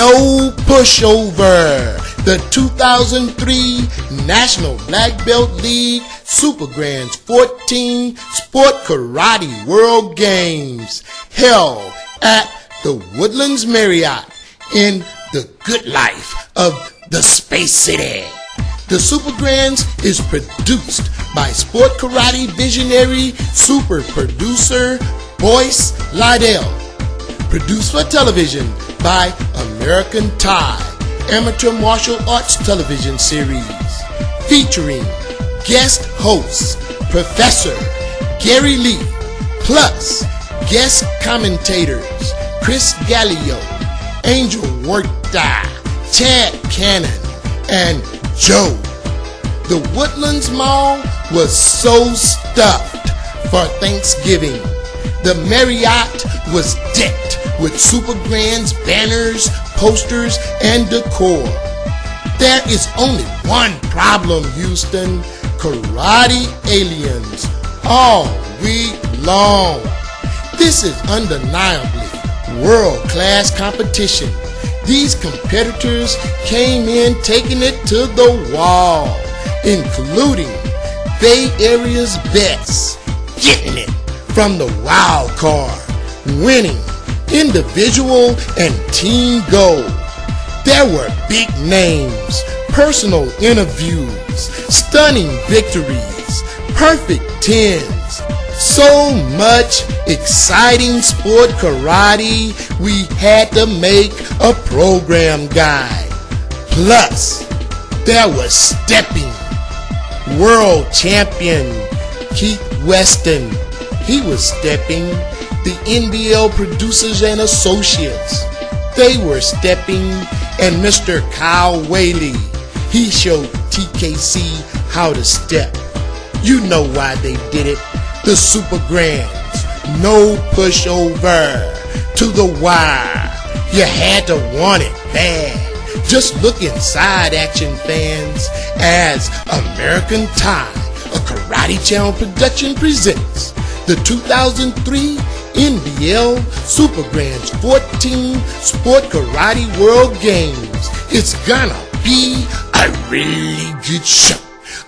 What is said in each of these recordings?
no pushover. The 2003 National Black Belt League Super Grands 14 Sport Karate World Games held at the Woodlands Marriott in the good life of the Space City. The Super Grands is produced by Sport Karate visionary super producer Boyce Lydell. Produced for television by American Tide Amateur Martial Arts Television Series. Featuring guest hosts Professor Gary Lee, plus guest commentators Chris Gallio, Angel Wertha, Chad Cannon, and Joe. The Woodlands Mall was so stuffed for Thanksgiving. The Marriott was decked with Super Grands banners, posters, and decor. There is only one problem, Houston: karate aliens all week long. This is undeniably world-class competition. These competitors came in taking it to the wall, including Bay Area's best, getting it from the wild card, winning individual and team gold. There were big names, personal interviews, stunning victories, perfect 10s, so much exciting sport karate we had to make a program guide. Plus, there was stepping. World champion Keith Weston, he was stepping. The NBL producers and associates, they were stepping. And Mr. Kyle Whaley, he showed TKC how to step. You know why they did it. The Super Grands, no pushover, to the wire. You had to want it bad. Just look inside, action fans, as American Tide, a Karate Channel production, presents the 2003 NBL Super Grands 14 Sport Karate World Games. It's gonna be a really good show.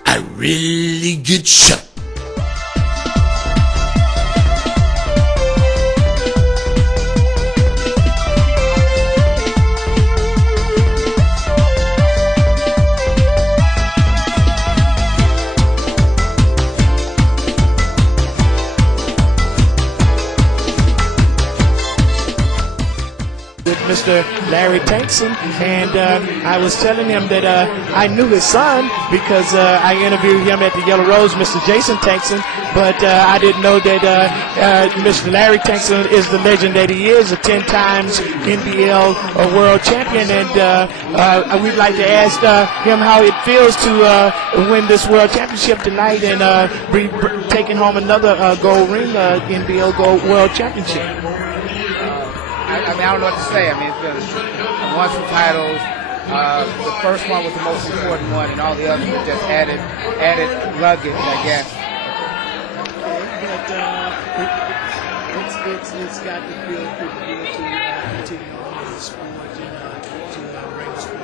A really good show. Mr. Larry Tankson, and I was telling him that I knew his son because I interviewed him at the Yellow Rose, Mr. Jason Tankson, but I didn't know that Mr. Larry Tankson is the legend that he is, a 10 times NBL world champion, and we'd like to ask him how it feels to win this world championship tonight and be taking home another gold ring, NBL gold world championship. I don't know what to say. It's been won some titles. The first one was the most important one, and all the others were just added luggage, I guess. But it's got to feel pretty good to continue on in the sport and to bring the sport.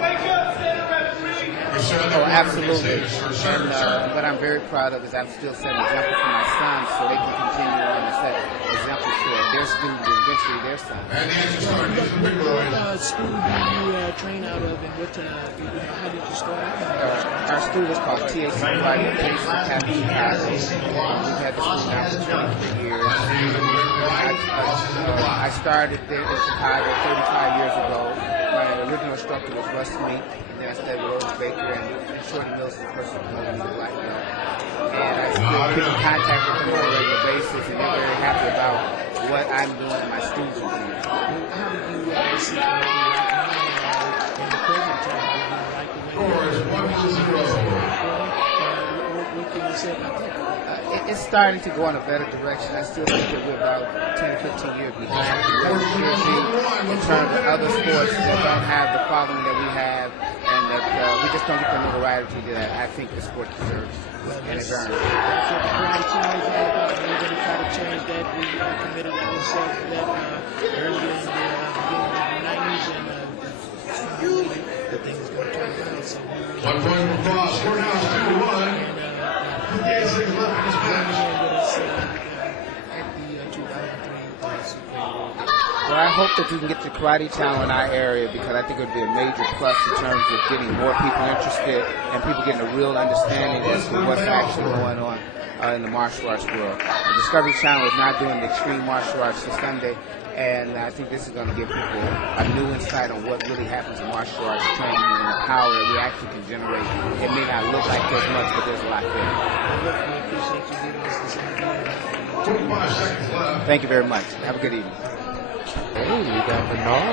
Oh, absolutely. And what I'm very proud of is I'm still setting examples for my sons, so they can continue on and set examples for their students and eventually their sons. What school do you train out of, and how did you start out? Our school is called TAC Karate Academy Chicago. We've had the school now for 23 years. I started there in Chicago 35 years ago. My original instructor was Russ Meek, and then I studied with Otis Baker, and Shorty Mills is the person who knows me, the black belt. And I still keep in contact with them on a regular basis, and they're very happy about what I'm doing and my students are doing. How did you see in the present time? What can you say about that? It's starting to go in a better direction. I still think that we're about 10 or 15 years behind in terms of other sports that don't have the following that we have, and that we just don't get the notoriety that I think the sport deserves and it's earned. That's what the Karate Channel is all about. We're going to try to change that. We committed ourselves to that earlier in the beginning of the 90s, and the thing is going to turn around. So 1 point across. Score now is 2-1. 58 seconds left in this match. At the 2003 Super Bowl. Well, I hope that you can get the karate channel in our area because I think it would be a major plus in terms of getting more people interested and people getting a real understanding as to what's actually going on in the martial arts world. The Discovery Channel is not doing the extreme martial arts this Sunday, and I think this is going to give people a new insight on what really happens in martial arts training and the power that we actually can generate. It may not look like there's much, but there's a lot there. I appreciate you giving us this interview. 25 seconds left. Thank you very much. Have a good evening. Hey, we got Bernard,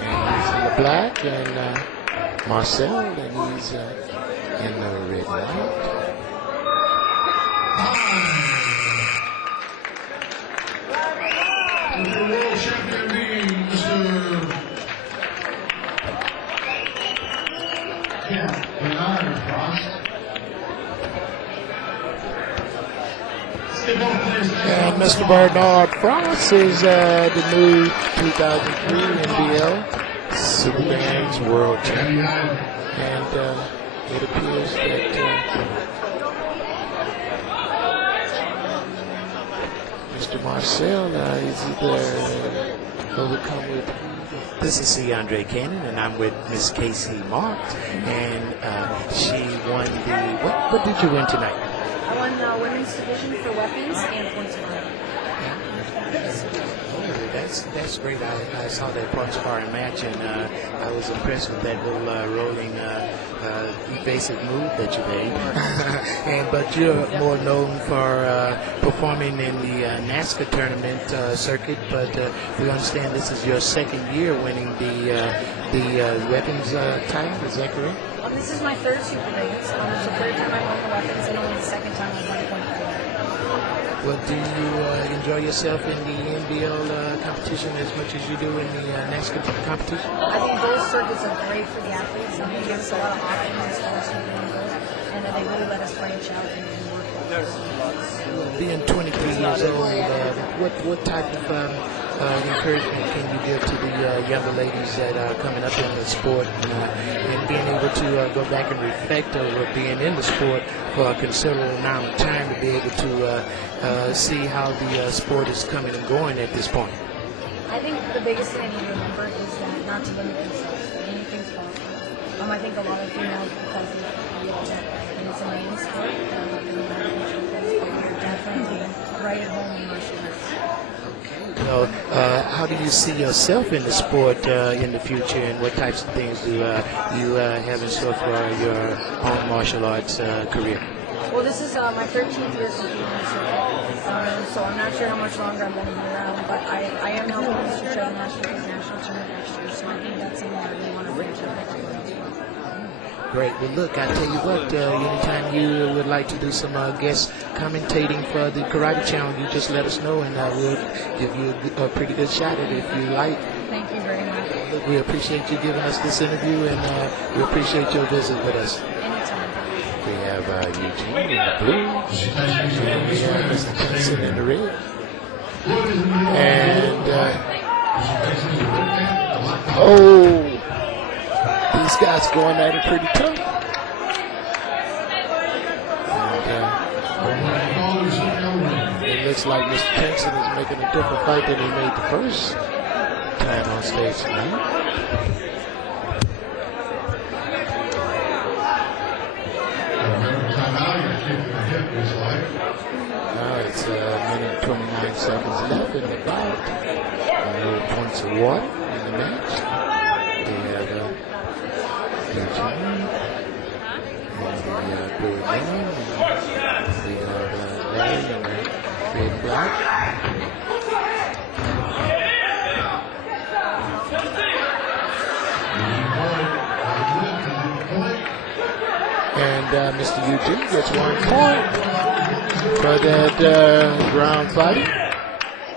and he's in the black, and Marcel, and he's in the red and white. The world champion being Mr. Bernard Frost. And Mr. Bernard Frost is the new 2003 NBL Superman's World Champion. And it appears that Mr. Marcel is either overcome with. This is C. Andre Cannon, and I'm with Miss Casey Marks, and she won the. What did you win tonight? I won women's division for weapons and points scoring. That's great. I saw that point scoring match, and I was impressed with that little rolling evasive move that you made. But you're more known for performing in the NASCAR tournament circuit. But we understand this is your second year winning the weapons title. Is that correct? This is my third Super Grades. It's the third time I won the weapons and only the second time I won the point scoring. Well, do you enjoy yourself in the NBL competition as much as you do in the NASCAR competition? I think those circuits are great for the athletes. I think it gives us a lot of options as far as doing those, and they really let us branch out and work with. Being 23 years old, what type of encouragement can you give to the younger ladies that are coming up in the sport and being able to go back and reflect over being in the sport for a considerable amount of time to be able to see how the sport is coming and going at this point? I think the biggest thing to remember is that not to limit themselves. Anything's possible. I think a lot of females, because and it's a man's sport, they're definitely right at home in martial arts. How do you see yourself in the sport in the future, and what types of things do you have in store for your own martial arts career? Well, this is my 13th year competing in the circuit, so I'm not sure how much longer I'm going to be around, but I am helping Mr. Cho national tournament next year, so I think that's something I really want to bring to the next year as well. Great. Well, look, I tell you what, anytime you would like to do some guest commentating for the Karate Channel, you just let us know, and we'll give you a pretty good shot at it if you like. Thank you very much. Look, we appreciate you giving us this interview, and we appreciate your visit with us. Anytime. We have Eugene in the blue, and we have Mr. Johnson in the red. And, these guys going at it pretty tough. And it looks like Mr. Tenson is making a different fight than he made the first time on stage tonight. Now it's a minute 29 seconds left in the bout. No points of water in the match. We have Eugene and the blue man, and we have Larry in the red and black. And Mr. Eugene gets 1 point for that ground fight.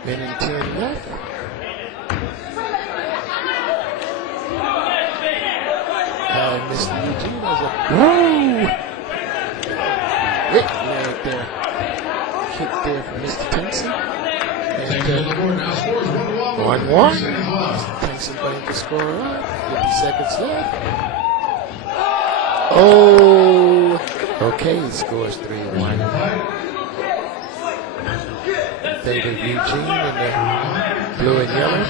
Minute 10 left. Mr. Eugene has a quick leg there. Kick there from Mr. Tenson. And 1-1. Tankson's going to score up. 50 seconds left. Oh, okay, he scores 3-1. Favor Eugene in the blue and yellow.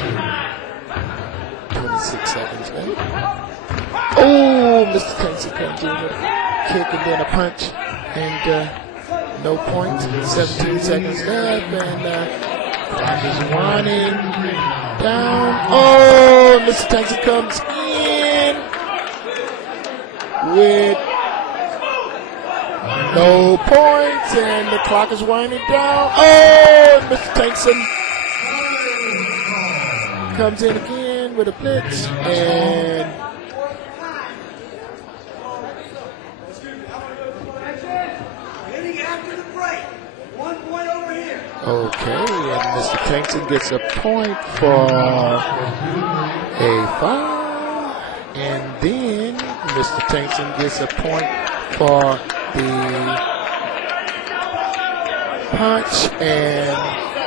26 seconds left. Oh, Mr. Tankson comes in with a kick and then a punch. And no points. 17 seconds left. And clock is running down. Oh, Mr. Tankson comes in with no points, and the clock is winding down. Oh, Mr. Tankson comes in again with a blitz, and okay, and Mr. Tankson gets a point for a foul, and then Mr. Tankson gets a point for the punch, and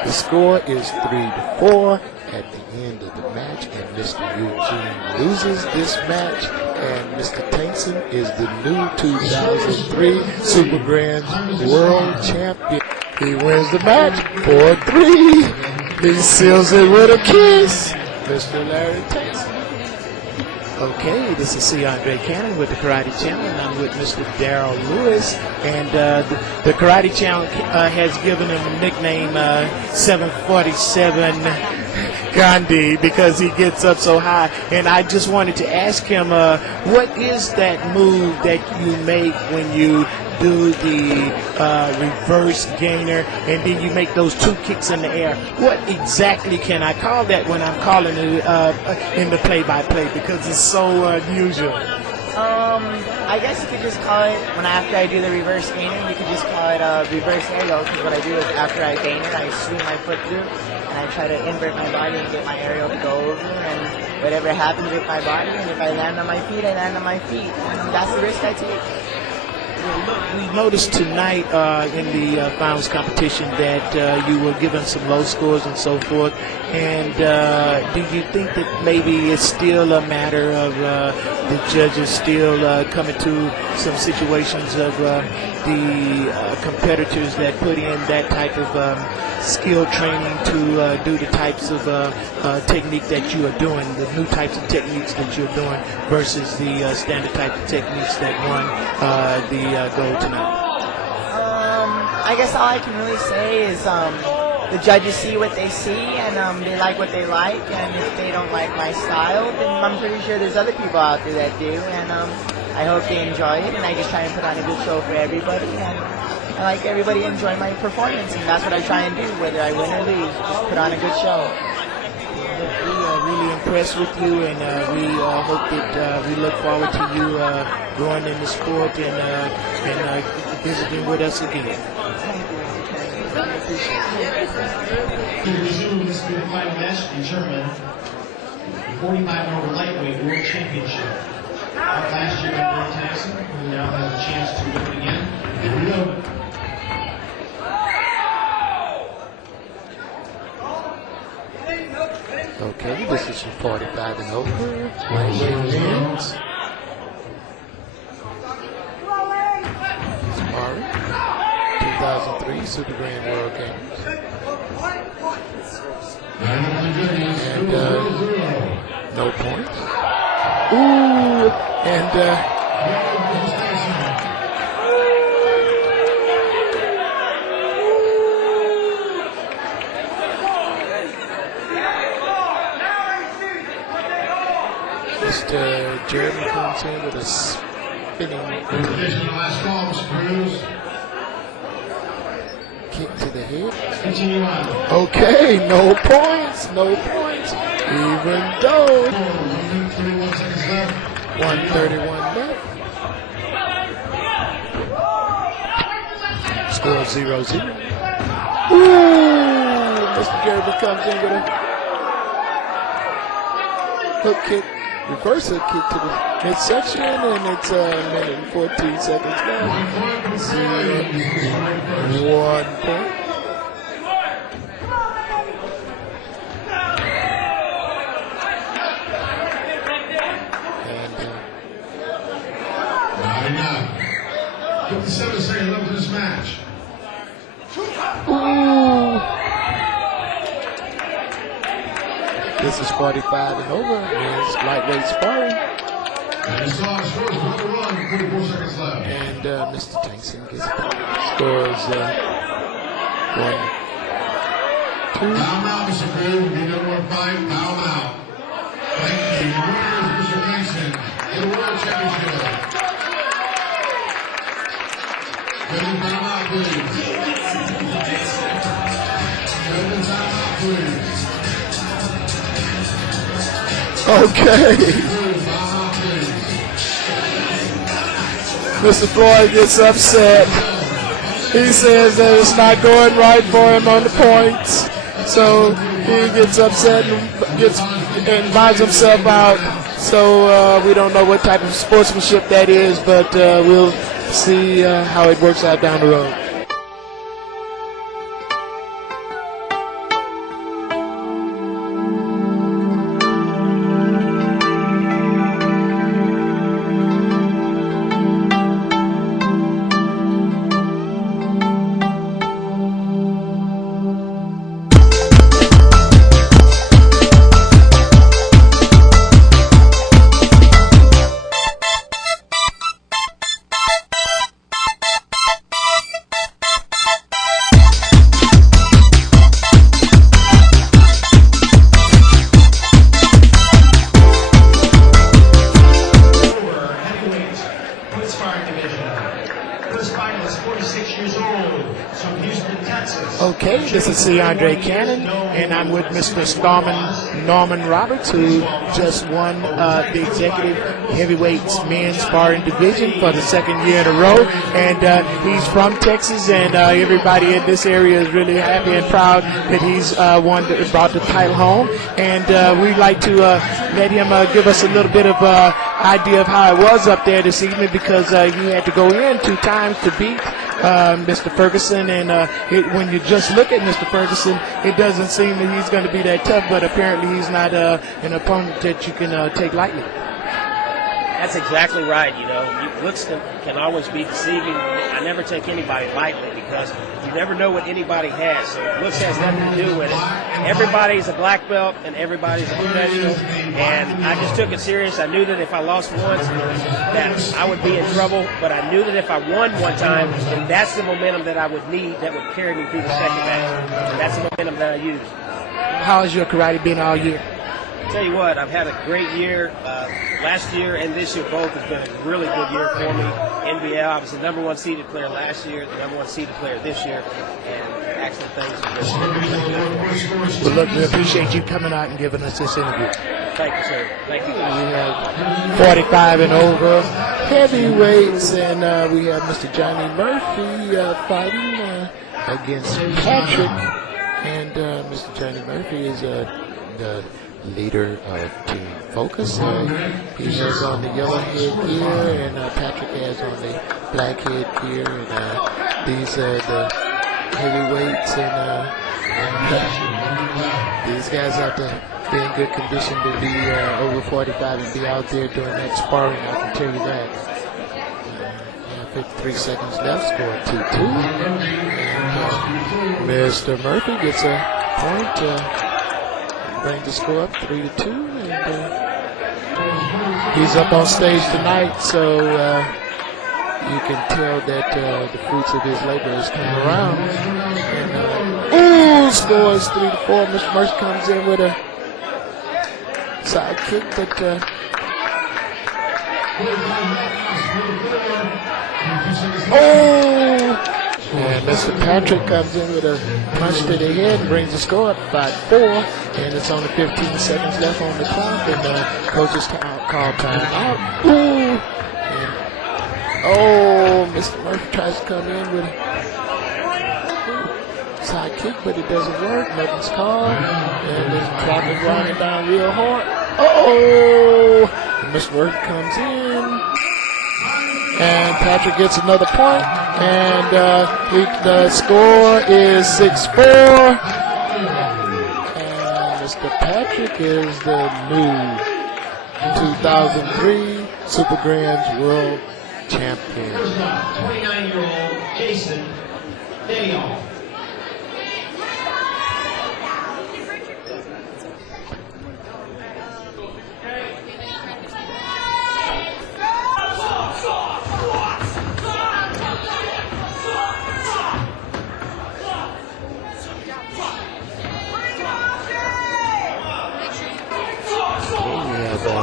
the score is 3-4 at the end of the match, and Mr. Eugene loses this match, and Mr. Tankson is the new 2003 Super Grand World Champion. He wins the match 4-3. He seals it with a kiss. Mr. Larry Tankson. Okay, this is C. Andre Cannon with the Karate Channel, and I'm with Mr. Darrell Lewis. And the Karate Channel has given him a nickname 747 Gandhi because he gets up so high. And I just wanted to ask him, what is that move that you make when you do the reverse gainer and then you make those two kicks in the air? What exactly can I call that when I'm calling it in the play-by-play, because it's so unusual? I guess you could just call it, after I do the reverse gainer, you could just call it reverse aerial, because what I do is after I gainer, I swing my foot through and I try to invert my body and get my aerial to go over, and whatever happens with my body, and if I land on my feet, I land on my feet, and that's the risk I take. We noticed tonight in the finals competition that you were given some low scores and so forth. And do you think that maybe it's still a matter of the judges still coming to some situations of the competitors that put in that type of skill training to do the types of technique that you are doing, the new types of techniques that you're doing versus the standard type of techniques that won the gold tonight? I guess all I can really say is the judges see what they see, and they like what they like, and if they don't like my style, then I'm pretty sure there's other people out there that do, and I hope they enjoy it, and I just try and put on a good show for everybody, and I like everybody enjoy my performance, and that's what I try and do, whether I win or lose, just put on a good show. We are really impressed with you, and we hope that we look forward to you growing in the sport and visiting with us again. To resume, this will be the final match to determine the 45-hour lightweight world championship. Last year, Larry Tankson, who now has a chance to win it again. Here we go. Okay, this is from 45 and over. Lightweight wins. Sorry. 2003 Super Grand World Games. And no points. Ooh, and Mr. Jeremy comes in with a spinning kick to the head. Okay, no points, even though 131 left. Score 0-0. Ooh, Mr. Jeremy comes in with a hook kick, reverse hook kick to the midsection, and it's a minute and 14 seconds left. 1 point. 57 seconds left in this match. Ooh. This is 45 and over. It's lightweight sparring. And the score is 1-1, 44 seconds left. And Mr. Tankson gets scores 1-2. Bow out, Mr. Crew. We don't want to fight. Bow out. Thank you. Winners, Mr. Tankson, in the World Championship. Gentlemen, bow out, please. Gentlemen, bow out, please. Okay. Mr. Floyd gets upset. He says that it's not going right for him on the points. So he gets upset and buys himself out. So we don't know what type of sportsmanship that is, but we'll see how it works out down the road. Okay, this is Andre Cannon, and I'm with Mr. Norman Roberts, who just won the executive heavyweights men's sparring division for the second year in a row. And he's from Texas, and everybody in this area is really happy and proud that he's brought the title home. And we'd like to let him give us a little bit of idea of how it was up there this evening, because he had to go in 2 times to beat Mr. Ferguson, and when you just look at Mr. Ferguson, it doesn't seem that he's going to be that tough, but apparently he's not an opponent that you can take lightly. That's exactly right. You know, looks can always be deceiving. I never take anybody lightly because you never know what anybody has. So looks has nothing to do with it. Everybody's a black belt and everybody's a professional, and I just took it serious. I knew that if I lost once, that I would be in trouble, but I knew that if I won one time, then that's the momentum that I would need that would carry me through the second match. And that's the momentum that I used. How has your karate been all year? I'll tell you what, I've had a great year. Last year and this year both has been a really good year for me. NBL, I was the #1 seeded player last year, the #1 seeded player this year, and actually things have been Well, look, we appreciate you coming out and giving us this interview. Thank you, sir. Thank you. We have 45 and over heavyweights, and we have Mr. Johnny Murphy fighting against Patrick, and Mr. Johnny Murphy is the leader of Team Focus. He has on the yellow headgear, and Patrick has on the black headgear, and these are the heavyweights, and these guys have to be in good condition to be over 45 and be out there doing that sparring, I can tell you that. 53 seconds left, score 2-2. And Mr. Murphy gets a point, brings the score up 3-2, and he's up on stage tonight, so you can tell that the fruits of his labor is coming around. And scores 3-4. Mr. Murphy comes in with a side kick, but and Mr. Patrick comes in with a punch to the head and brings the score up 5-4, and it's only 15 seconds left on the clock, and the coaches call timeout. Mr. Murphy tries to come in with a side kick, but it doesn't work. Nothing's called, and the clock is running down real hard. And Mr. Murphy comes in, and Patrick gets another point, and the score is 6-4. And Mr. Patrick is the new 2003 Super Grands World champion. First up, 29-year-old Jason Daniel.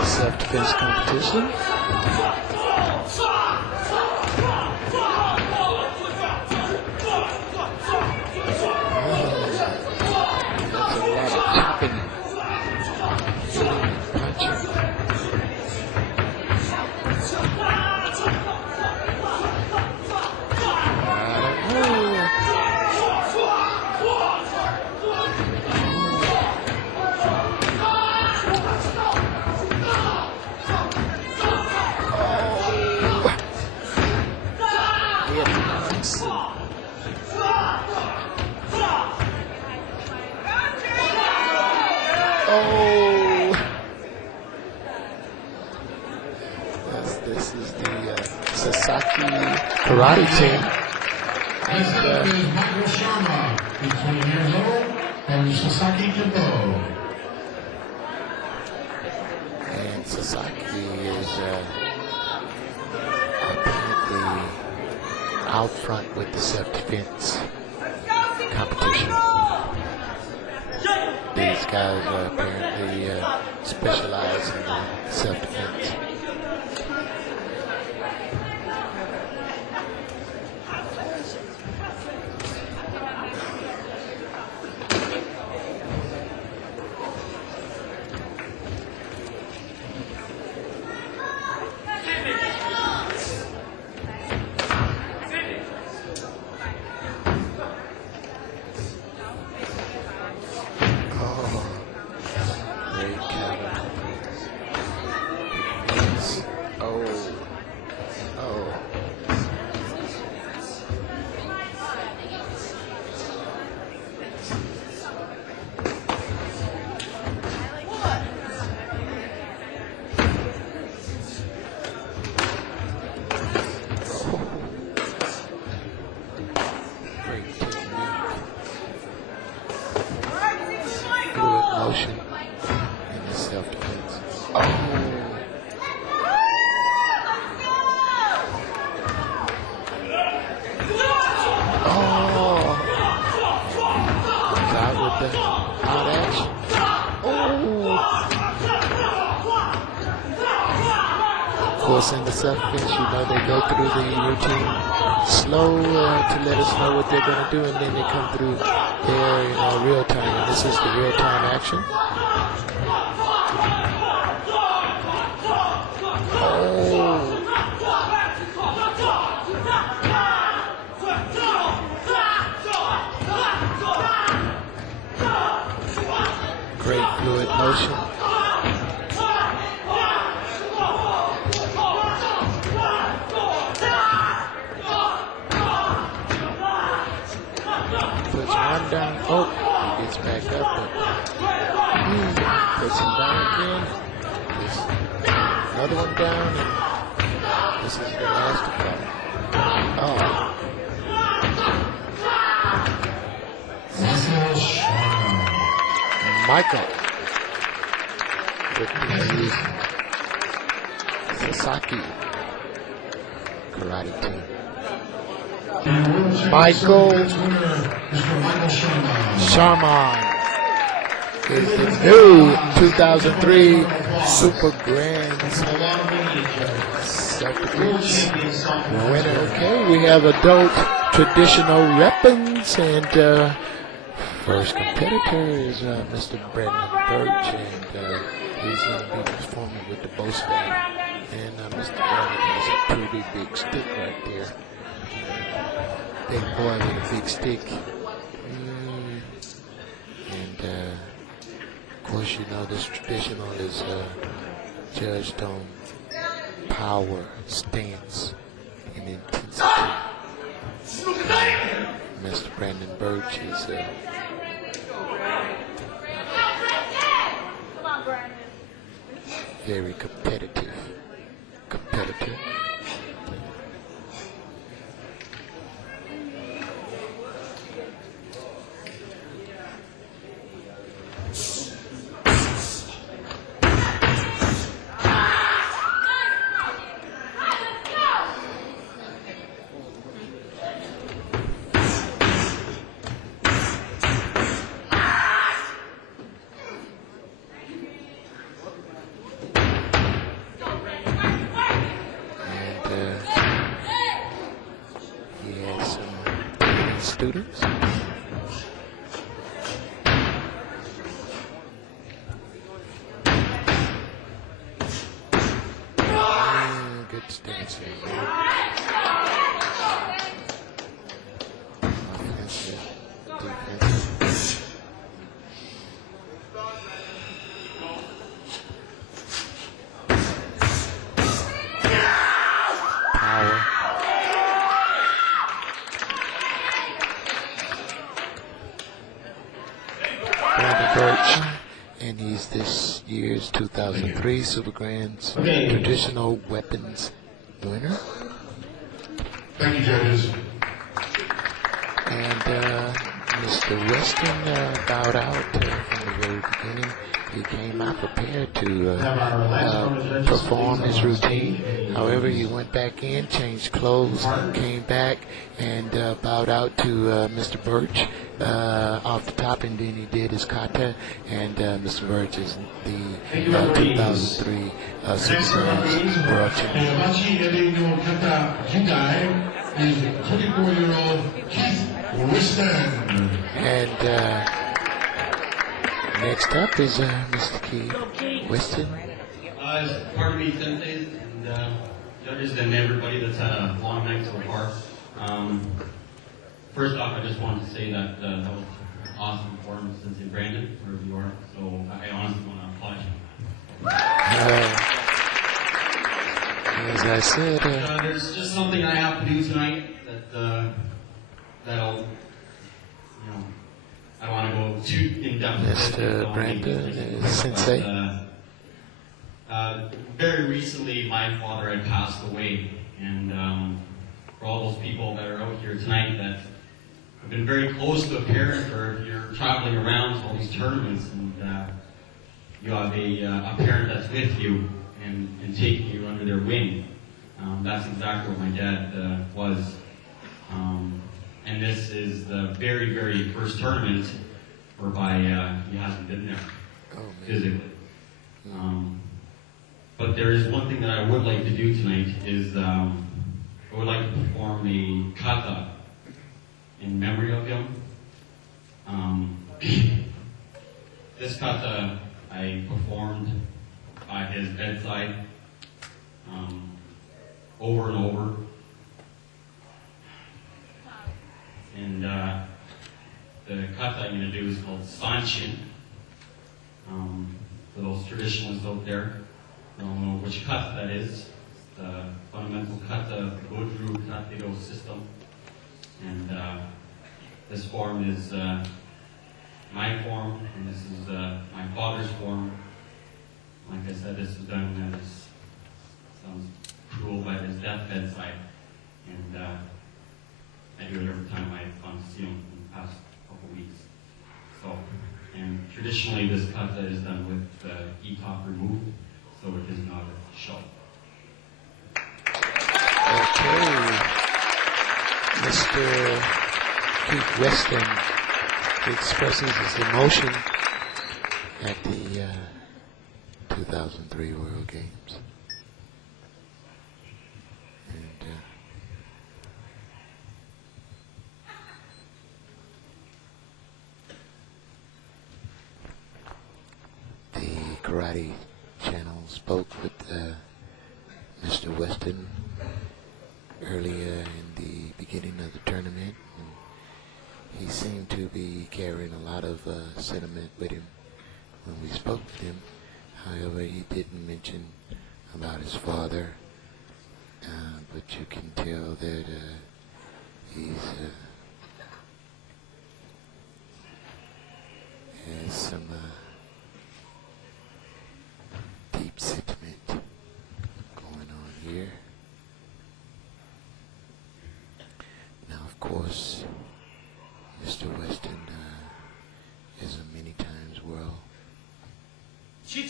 Self-defense competition. That's a lot of chopping, punching. This is the Sasaki karate team. Next up is Michael Sharma, who's 20 years old, from Sasaki Judo. And Sasaki is apparently out front with the self-defense competition. These guys apparently specialize in self-defense. Motion in the self-defense. Out with the out action. Of course, in the self-defense, you know they go through the routine slow to let us know what they're going to do, and then they come through there, real time. And this is the real time action. Great fluid motion. Puts one down. Oh, he gets back up, but puts him down again. Another one down, and this is the last to fall. Michael with the Sasaki karate team. Michael Sharma is the new 2003 Super Grand Self-Defense winner. Okay, we have adult traditional weapons, and first competitor is Mr. Brandon Birch, and he's going to be performing with the bow staff. And Mr. Brandon has a pretty big stick right there. Big boy with a big stick. And of course, this traditional is judged on power, stance, and intensity. Mr. Brandon Birch is very competitive. students. Good stance here. Offensive, defensive. Power. Brandon Birch, and he's this year's 2003 Super Grand's traditional weapons winner. Thank you, judges. And Mr. Weston bowed out from the very beginning. He came out prepared to perform his routine. However, he went back in, changed clothes, came back, and bowed out to Mr. Birch off the top, and then he did his kata. And Mr. Birch is the 2003 Super World Champion. Is 24-year-old Keith Weston. And next up is Mr. Keith Weston. Pardon me, senseis and judges and everybody that's had a long night so far. First off, I just wanted to say that that was an awesome performance since in Brandon, wherever you are. So I honestly want to applaud you. As I said, there's just something I have to do tonight that'll, I don't want to go too in depth. Mr. Brandon Sensei. Very recently, my father had passed away, and for all those people that are out here tonight that have been very close to a parent, or if you're traveling around to all these tournaments and you have a parent that's with you and taking you under their wing. That's exactly what my dad was. And this is the very, very first tournament whereby he hasn't been there physically. But there is one thing that I would like to do tonight is I would like to perform a kata in memory of him. This kata I performed by his bedside over and over. And the kata I'm going to do is called Sanshin. For those traditionalists out there, I don't know which kata that is. It's the fundamental kata of the Go-Through Kata-Do system. And this form is my form, and this is my father's form. Like I said, this was done when it sounds cruel by his deathbed side. And I do it every time I've gone to see him in the past couple weeks. So, and traditionally this kata is done with the e-top removed, so it is not a show. Okay. Mr. Keith Weston expresses his emotion at the 2003 World Games. And the Karate Channel spoke with Mr. Weston earlier in the beginning of the tournament. And he seemed to be carrying a lot of sentiment with him when we spoke with him. However, he didn't mention about his father, but you can tell that he's has some deep sentiment going on here. Now, of course, Mr. Weston is a many times world in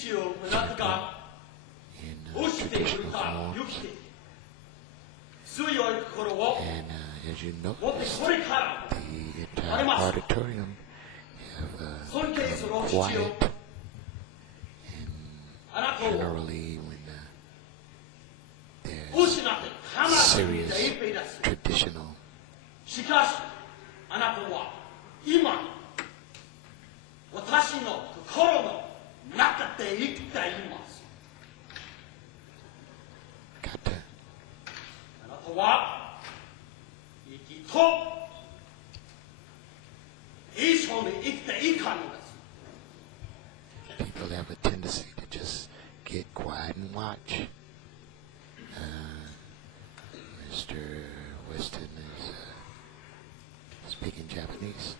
traditional forms. And as you notice, the entire auditorium have quiet, and generally when there's serious traditional あなたは今私の心の中で生きています。あなたは息と一緒に生きていかんのです。 People have a tendency to just get quiet and watch. Mr. Weston is speaking Japanese.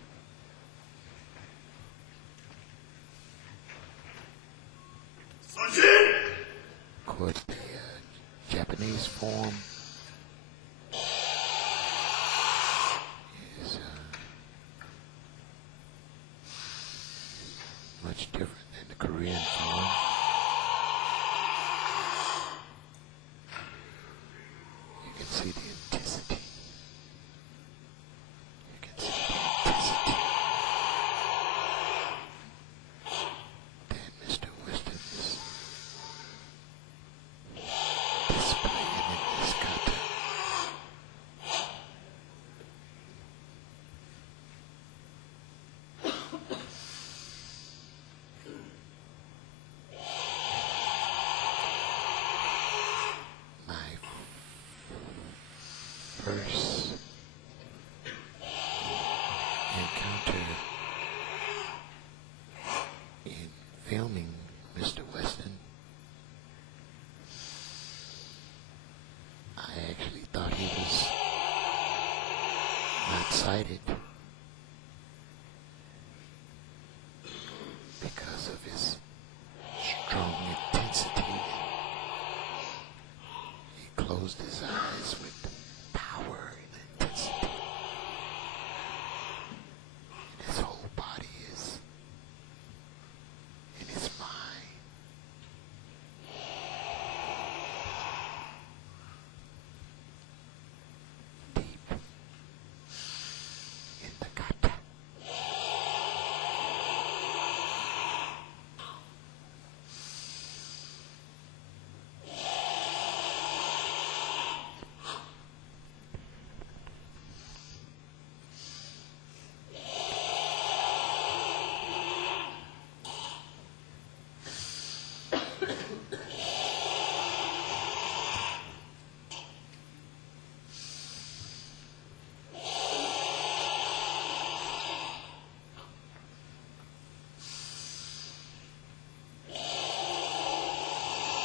Of course, the Japanese form is much different than the Korean form. You can see the intensity. You can see the intensity that Mr. Weston is displaying in this kata. My first encounter in filming Mr. Weston, I actually thought he was not sighted because of his strong intensity. He closed his eyes with power and intensity. And his whole body is in his mind. Deep in the kata.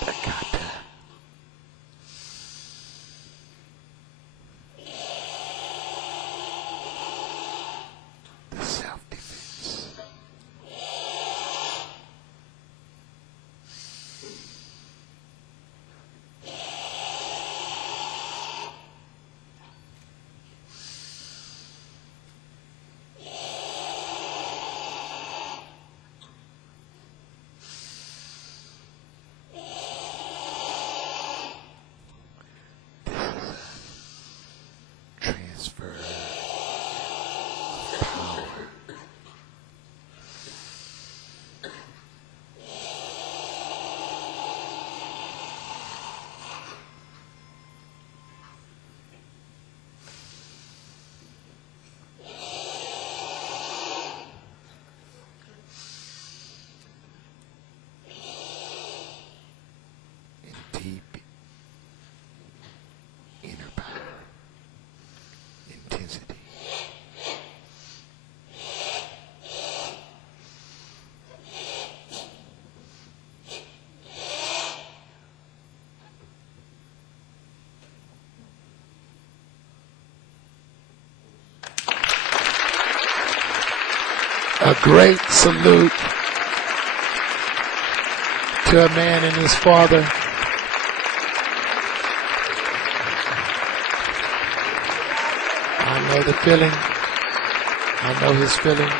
The kata. The self-defense. Transfer of power. And deep inner power. Intensity. A great salute to a man and his father. I know the feeling. I know his feeling.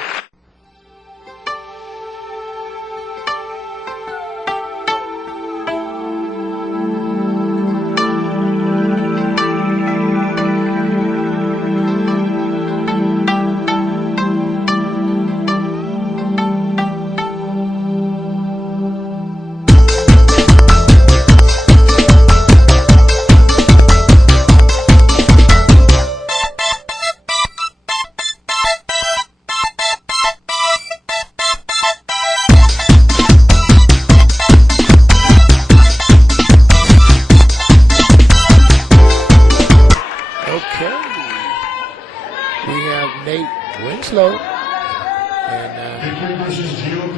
Winslow. And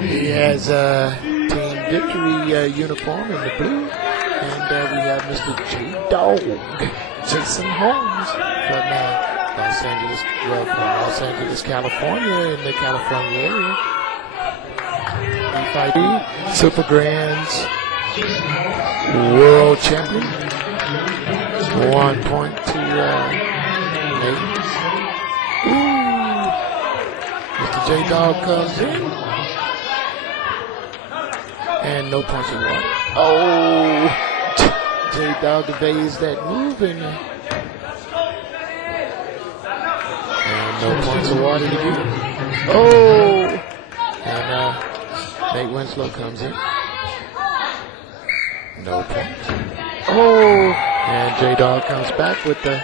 he has Team Victory uniform in the blue. And we have Mr. J-Dog, Jason Holmes from Los Angeles, California, in the California area. Super Grands World Champion. 1 point to Nate. Mr. J-Dog comes in. And no points awarded. Oh, J-Dog evades that move and no points awarded again. Oh, and Nate Winslow comes in. No points. Oh, and J-Dog comes back with the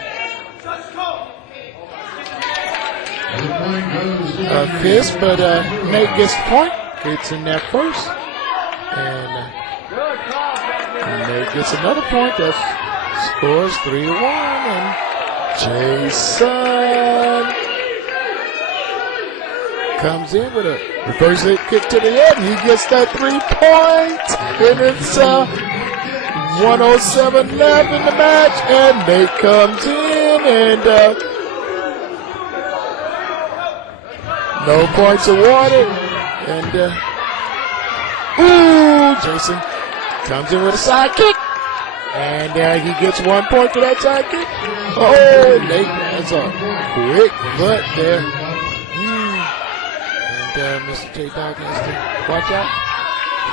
fist, but Nate gets the point. Gets in there first. And Nate gets another point. That scores 3-1. And Jason comes in with a reverse hit kick to the head. He gets that 3 points. And it's 107 left in the match. And Nate comes in and no points awarded. And Jason comes in with a side kick. And he gets 1 point for that side kick. Oh, Nate has a quick butt there. And Mr. J-Dog has to watch out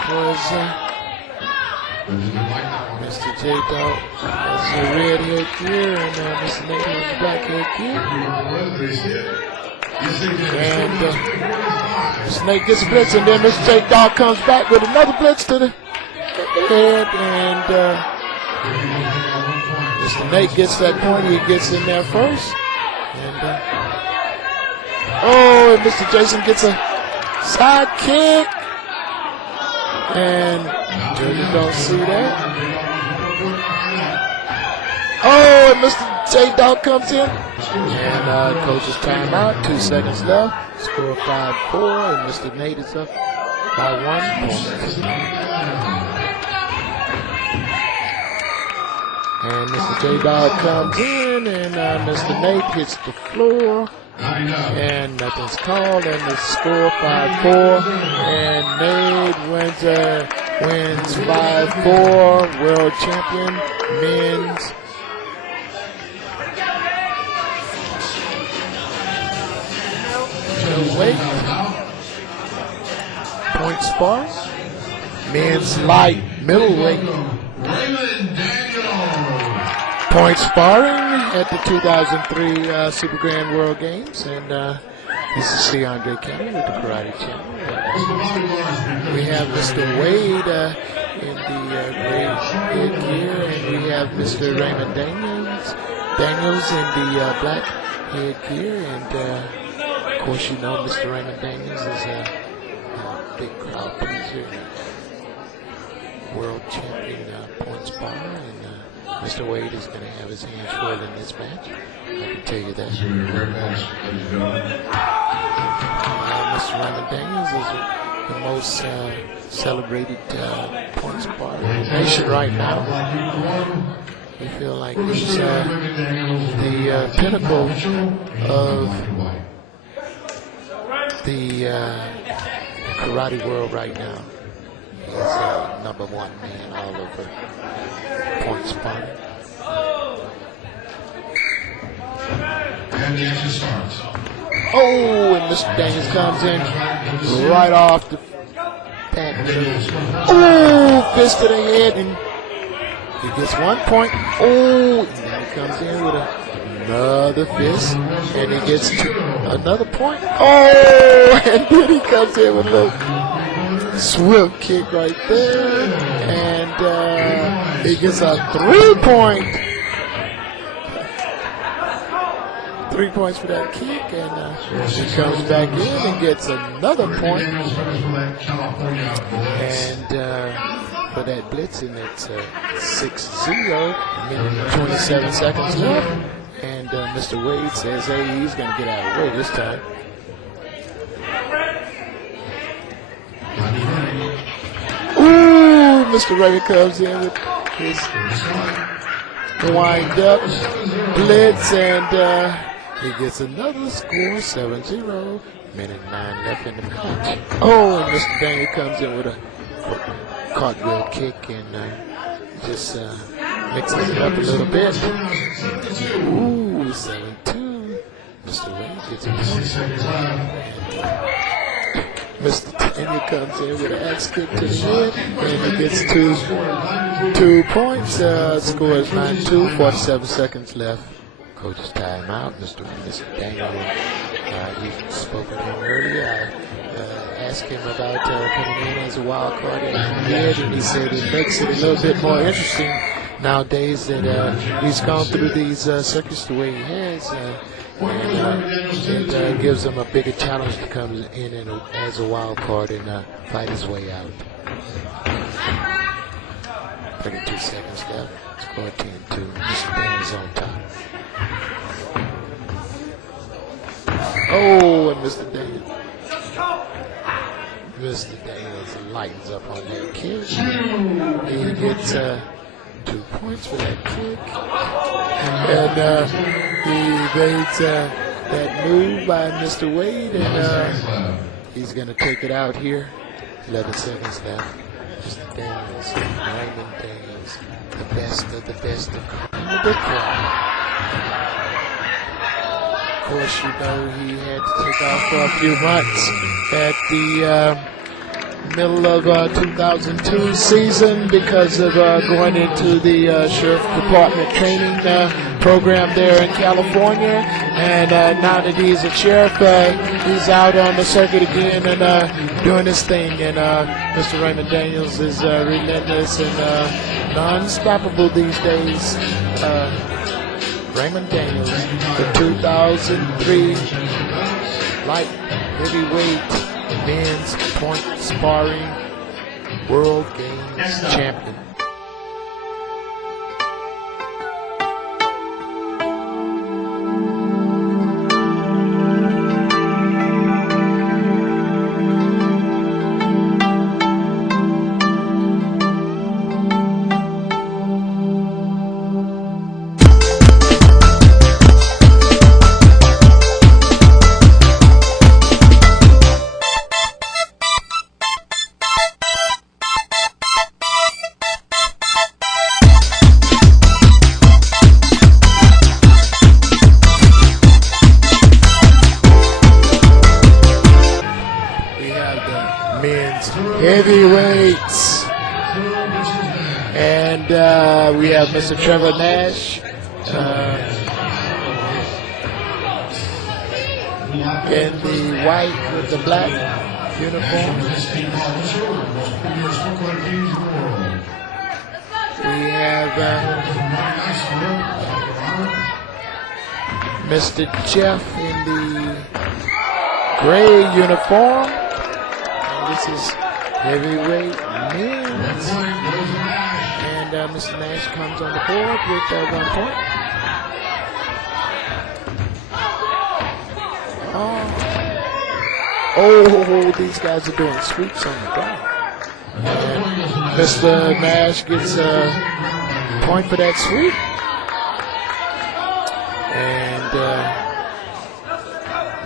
for his Mr. J-Dog has the red head gear, and Mr. Nate has the black head gear. And Mr. Nate gets a blitz, and then Mr. J-Dog comes back with another blitz to the head, and Mr. Nate gets that point. He gets in there first. And and Mr. Jason gets a side kick. And you don't see that. Oh, and Mr. J-Dog comes in. And coach's timeout. 2 seconds left. Score 5-4. And Mr. Nate is up by 1 point. And Mr. J-Dog comes in, and Mr. Nate hits the floor, and nothing's called, and the score 5-4, and Nate wins 5-4, world champion, men's. Weight, point spar, men's light middleweight. Point sparring at the 2003 Super Grand World Games, and this is C. Andre County with the Karate Channel. We have Mr. Wade in the gray headgear, and we have Mr. Raymond Daniels in the black headgear, and of course you know Mr. Raymond Daniels is a big crowd pleaser, world champion point sparrer, and Mr. Wade is going to have his hands full in this match. I can tell you that. Mr. Raymond Daniels is the most celebrated point sparrer in the nation right now. We feel like he's the pinnacle of the karate world right now. He's #1 man all over point sparring. And the action starts. Oh, and Mr. Daniels comes in right off the bat. Oh, fist to the head, and he gets 1 point. Oh, and then he comes in with another fist, and he gets another point. Oh, and then he comes in with a little swift kick right there, and he gets a 3 point. 3 points for that kick, and he comes back in and gets another point. And for that blitz, and it's 6-0, 27 seconds left. And Mr. Wade says, hey, he's going to get out of the way this time. Mr. Raymond comes in with his wind up blitz, and he gets another score, 7-0. Minute 9 left in the match. Oh, and Mr. Daniel comes in with a cartwheel kick and just mixes it up a little bit. Ooh, 7-2. Mr. Wayne gets a Mr. Daniel comes in with an axe kick to the head, and he gets 2 points. Score is 9-2, 47 seconds left. Coach's timeout. Mr. Daniel, you spoke with him earlier. I asked him about coming in as a wild card, and he did, and he said it makes it a little bit more interesting nowadays that he's gone through these circuits the way he has, and it gives him a bigger challenge to come in as a wild card and fight his way out. 32 seconds left. Score 10-2. Mr. Daniel's on top. Oh, and Mr. Daniels lightens up on that kick. He gets 2 points for that kick. And he made that move by Mr. Wade, and he's going to take it out here. 11 seconds left. Mr. Daniels, Raymond Daniels, the best of the best of the crowd. Of course, you know he had to take off for a few months at the middle of 2002 season because of going into the sheriff department training program there in California. And now that he's a sheriff, he's out on the circuit again and doing his thing. And Mr. Raymond Daniels is relentless and unstoppable these days. Raymond Daniels, the 2003 light heavyweight men's point sparring world games champion. Heavyweights, and we have Mr. Trevor Nash in the white with the black uniform. We have Mr. Jeff in the gray uniform. This is heavyweight men's, and Mr. Nash comes on the board with 1 point. Oh, these guys are doing sweeps on the ground. And Mr. Nash gets a point for that sweep. And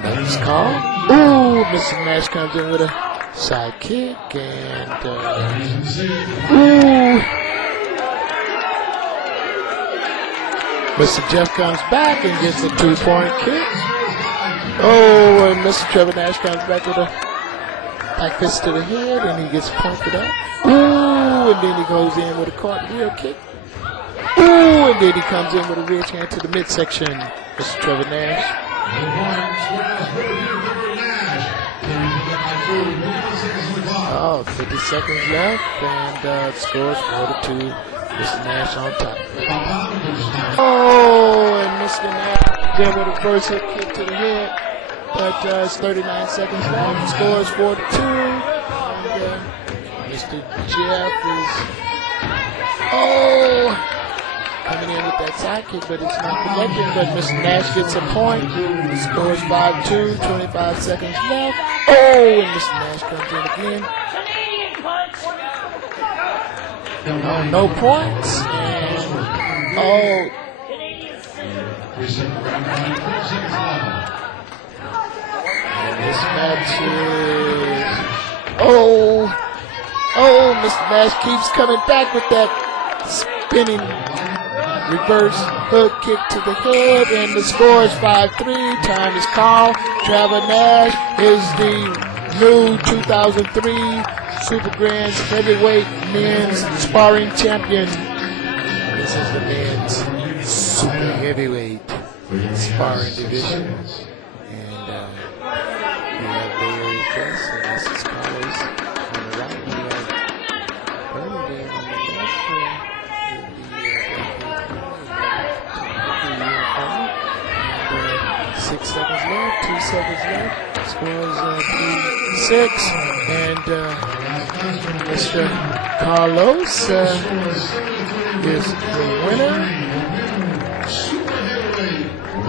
nothing's called. Ooh, Mr. Nash comes in with a side kick, and Mr. Jeff comes back and gets a 2-point kick. Oh, and Mr. Trevor Nash comes back with a back fist to the head, and he gets a point for that. Ooh, and then he goes in with a cartwheel kick. Ooh, and then he comes in with a ridge hand to the midsection, Mr. Trevor Nash. 50 seconds left, and scores 4-2. Mr. Nash on top. Oh, and Mr. Nash then with a first hit kick to the head, but it's 39 seconds left. Scores 4-2. And Mr. Jeff is coming in with that side kick, but it's not connected. But Mr. Nash gets a point. He scores 5-2, 25 seconds left. Oh, and Mr. Nash comes in again. No points. And, and this match is. Mr. Nash keeps coming back with that spinning reverse hook kick to the head, and the score is 5-3. Time is called. Trevor Nash is the new 2003 Super Grands Heavyweight Men's Sparring Champion. This is the men's Super Heavyweight Sparring Division. And we have Barry Best, and this is Carlos on the right. We have Bernie on the left. And 6 seconds left, 2 seconds left. Score is 3-6. And Mr. Carlos is the winner.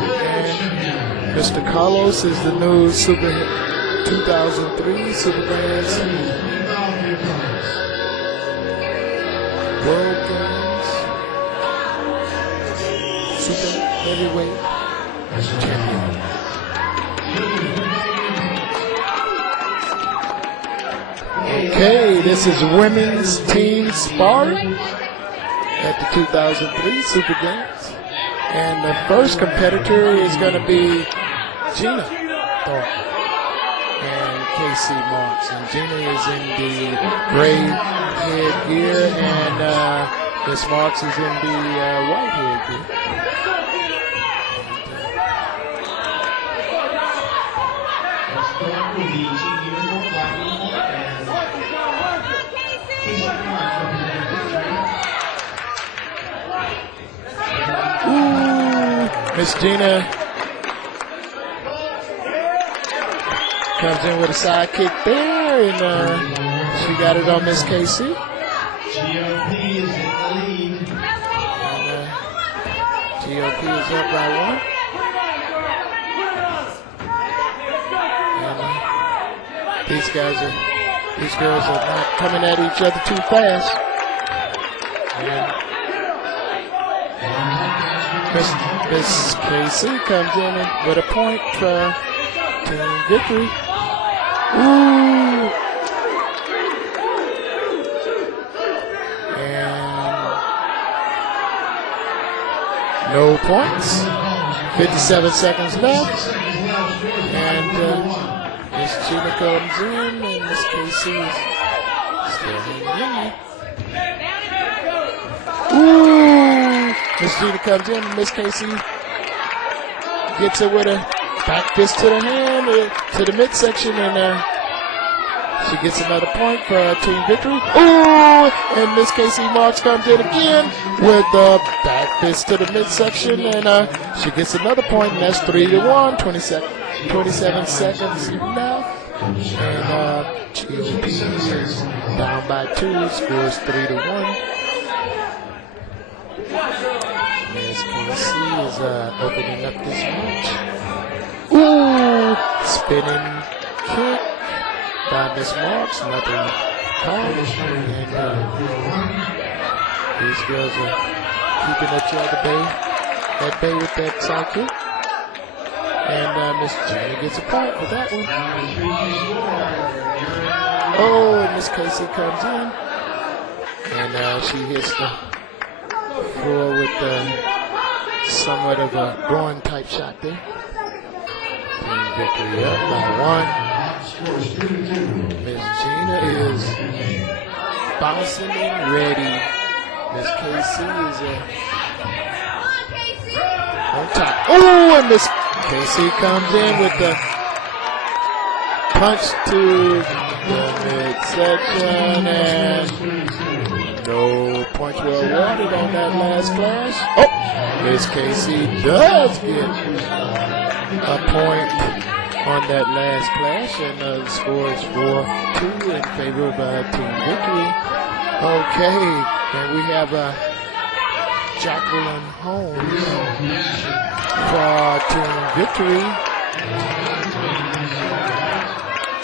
And Mr. Carlos is the new 2003 Super Grands World Games Super Heavyweight Champion. Okay, this is women's team sparring at the 2003 Super Games. And the first competitor is going to be Gina Thornton and Casey Marks. And Gina is in the gray headgear, and Miss Marks is in the white headgear. Miss Gina comes in with a side kick there, and she got it on Miss Casey. GOP is in the lead. And GOP is up by 1. And these girls are not coming at each other too fast. And Miss Casey comes in with a point for Team Victory. Ooh. And no points. 57 seconds left. And Miss Gina comes in, and Miss Casey is still hanging in. Ooh. Miss Gina comes in, and Miss Casey gets it with a back fist to the hand, to the midsection, and she gets another point for Team Victory. Ooh! And Miss Casey Marks comes in again with the back fist to the midsection, and she gets another point, and that's 3-1. 27 seconds left. And GOP is down by 2, scores 3-1. Miss Casey is opening up this match. Ooh! Spinning kick by Miss Marks, nothing called. And these girls are keeping each other at bay with that side kick. And Miss Gina gets a point for that one. Oh, and Miss Casey comes in, and she hits the floor with somewhat of a groin type shot there. Team Victory up by 1. Miss Gina is bouncing and ready. Miss Casey is on top. Oh, and Miss Casey comes in with the punch to the midsection, and no points were awarded on that last clash. Oh, Miss Casey does get a point on that last clash, and the score is 4-2 in favor of Team Victory. Okay, and we have Jacqueline Holmes for Team Victory,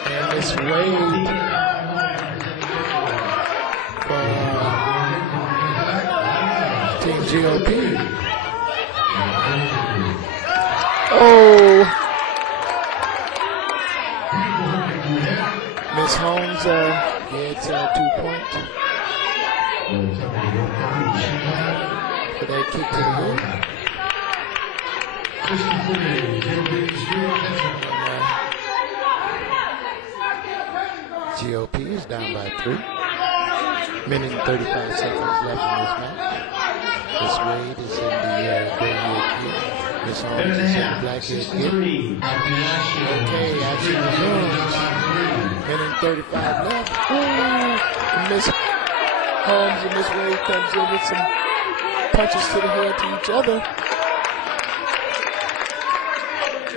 and Miss Wade for Team GOP. Oh. Miss Holmes gets 2 points for that kick to the head. GOP is down by 3. Minute and 35 seconds left in this match. Miss Wade is in the gray hair kid. Miss Holmes is in the black hair kid. Okay, action resumes. Minute and 35 left. Ooh, Miss Holmes and Miss Wade comes in with some punches to the head to each other.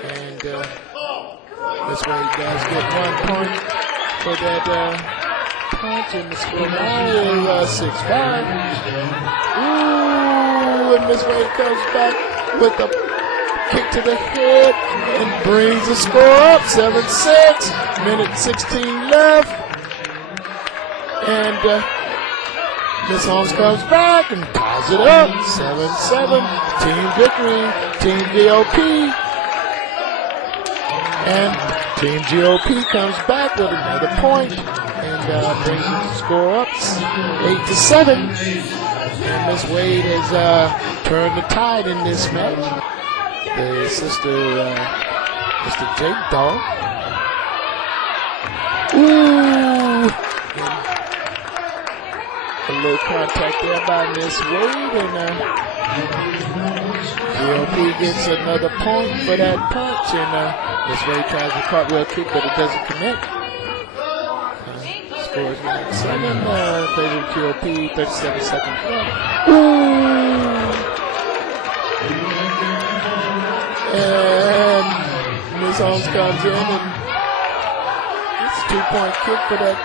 And Miss Wade does get 1 point for that punch, and the score now is 6-5. Ooh, and Miss Wade comes back with a kick to the head and brings the score up 7-6. Minute 16 left. And Miss Holmes comes back and ties it up 7-7. Team victory, Team GOP. And Team GOP comes back with another point and brings the score up 8-7. And Miss Wade has turned the tide in this match. The sister, Mr. Jake Dog. Ooh! A little contact there by Miss Wade, and GOP gets another point for that punch, and Miss Wade tries a cartwheel kick, but it doesn't connect. Scores 9-7, favor GOP, 37 seconds left. And Miss Holmes comes in and gets a 2-point kick for that,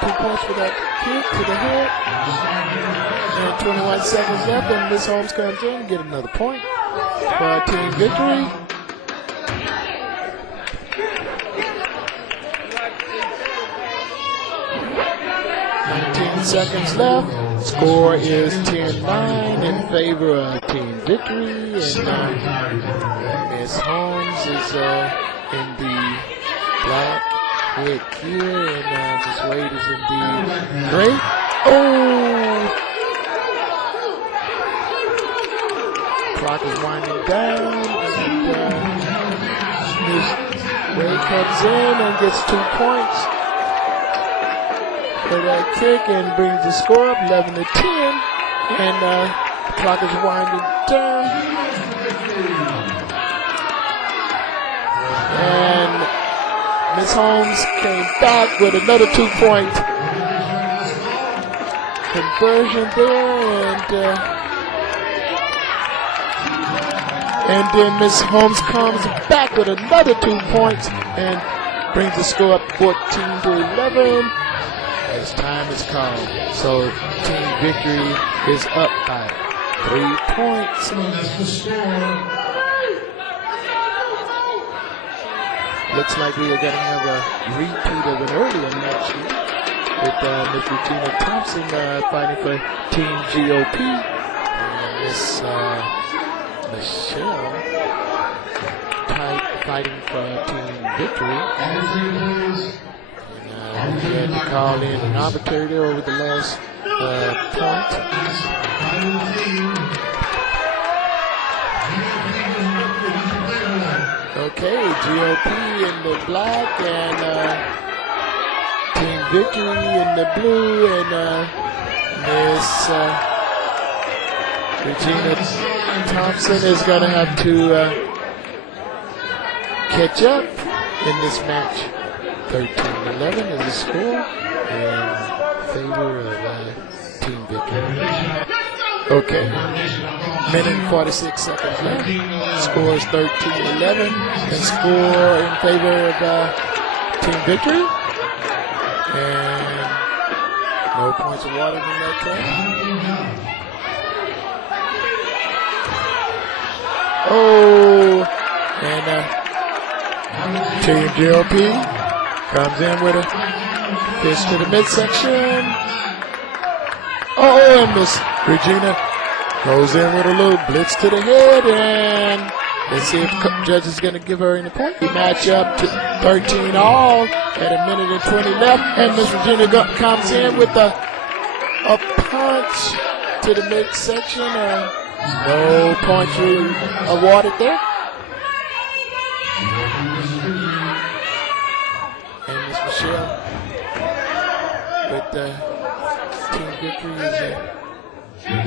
2 points for that kick to the head. And 21 seconds left, and Miss Holmes comes in and get another point for team victory. 19 seconds left. Score is 10-9 in favor of team victory. And Miss Holmes is in the black head here, and Miss Wade is in the gray. Oh! Clock is winding down, and Miss Wade comes in and gets 2 points for that kick and brings the score up 11-10, and the clock is winding down. And Miss Holmes came back with another 2-point conversion there, and then Miss Holmes comes back with another 2 points and brings the score up 14-11 as time is called. So team victory is up by 3 points. Looks like we are going to have a repeat of an earlier match here with Miss Regina Thompson fighting for Team GOP. And Miss Michelle fighting for Team Victory. And we had to call in an arbitrator over the last point. Okay, GOP in the black and Team Victory in the blue, and Miss Regina Thompson is going to have to catch up in this match. 13-11 is the score in favor of Team Victory. Okay, minute and 46 seconds left. Score is 13-11, and score in favor of Team Victory. And no points awarded in that case. Oh, and Team GOP comes in with a fist to the midsection. Oh, and Miss Regina Goes in with a little blitz to the head, and let's see if the judge is going to give her any point. We match up to 13 all at a minute and 20 left, and Miss Regina comes in with a punch to the midsection. No points awarded there. And Miss Michelle with the team victory is there. 13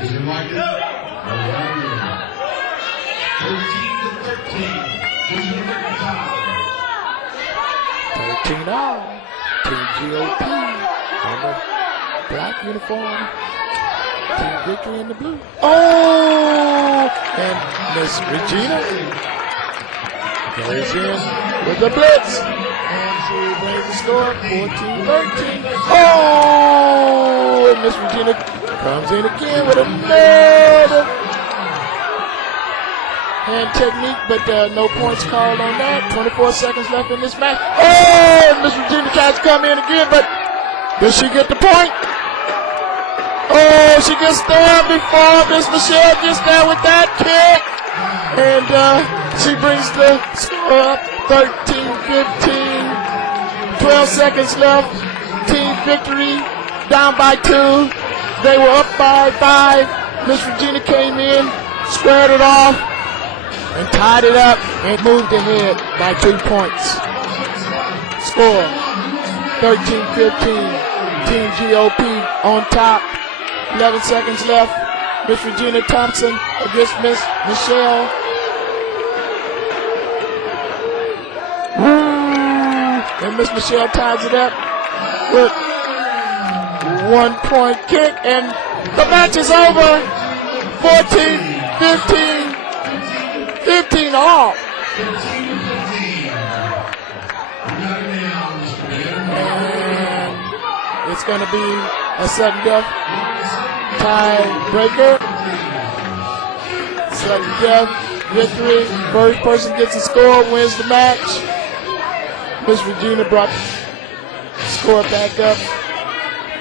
to 13. 13 all. Team GOP on the black uniform. Team victory in the blue. Oh! And Miss Regina goes in with the blitz. And she brings the score 14-13. Oh! And Miss Regina comes in again with another hand technique, but no points called on that. 24 seconds left in this match. Oh! And Miss Regina tries to come in again, but does she get the point? Oh, she gets there before Miss Michelle gets there with that kick. And she brings the score up 13-15. 12 seconds left. Team victory down by 2. They were up by 5. Miss Regina came in, squared it off, and tied it up and moved ahead by 2 points. Score 13-15. Team GOP on top. 11 seconds left. Miss Regina Thompson against Miss Michelle. And Miss Michelle ties it up with 1 point kick, and the match is over. 14-15. 15 all. And it's going to be a sudden death tiebreaker. Sudden death victory. First person gets a score, wins the match. Miss Regina brought the score back up.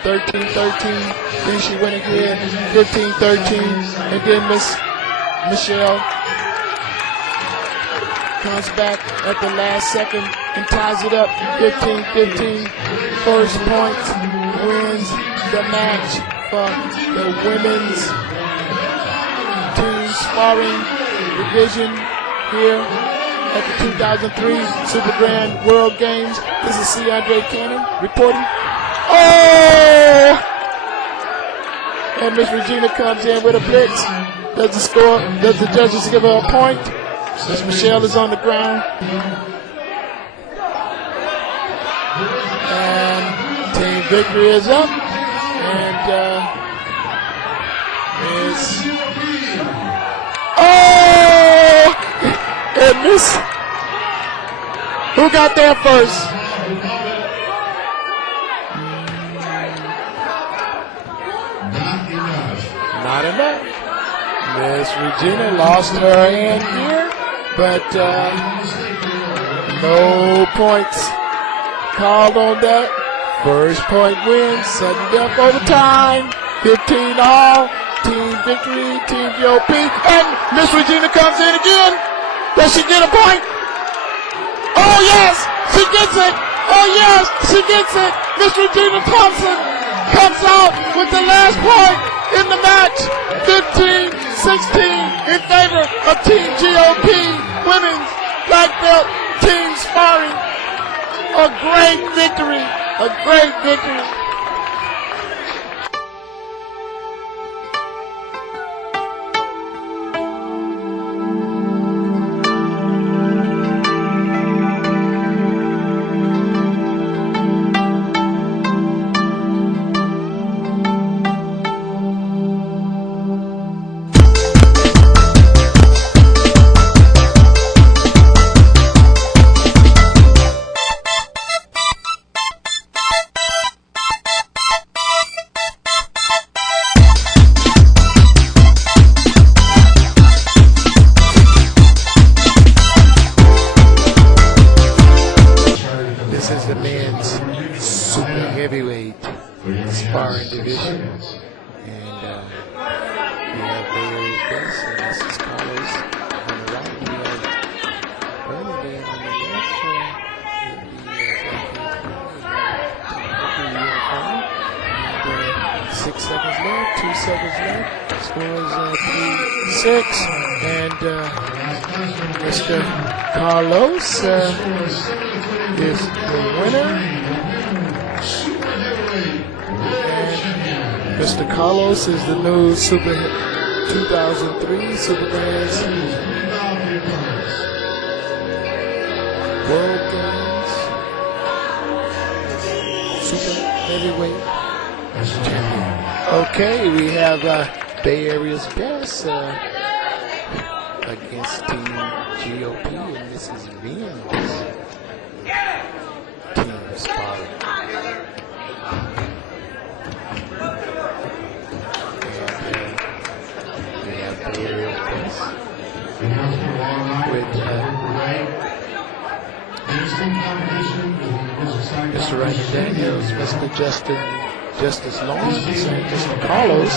13-13. Then she went ahead 15-13. And then Miss Michelle comes back at the last second and ties it up 15-15. First point wins the match for the women's team sparring division here at the 2003 Super Grand World Games. This is C. Andre Cannon reporting. Oh! And Miss Regina comes in with a blitz. Does the score? Does the judges give her a point? Miss Michelle is on the ground. And team victory is up. And Miss. Oh! And Miss. Who got there first? Not enough. Miss Regina lost her hand here, but no points called on that. First point wins, sudden death overtime, 15 all, team victory, team GOP, and Miss Regina comes in again. Does she get a point? Oh yes, she gets it. Oh yes, she gets it. Miss Regina Thompson comes out with the last point in the match, 15-16 in favor of Team GOP, women's black belt team sparring. A great victory, a great victory. Best, and this is Carlos on the right. We have Bernadette on the left in the uniform. And 6 seconds left, 2 seconds left. Score is 3-6. And Mr. Carlos is the winner. And Mr. Carlos is the new 2003 Supergrands World Games Super Heavyweight Champion. Okay, we have Bay Area's Best against Team GOP, and this is Vin's team spot. We have Bay Area's Best with Mr. Raymond Daniels, Mr. Justice Lawrence, and Mr. Carlos.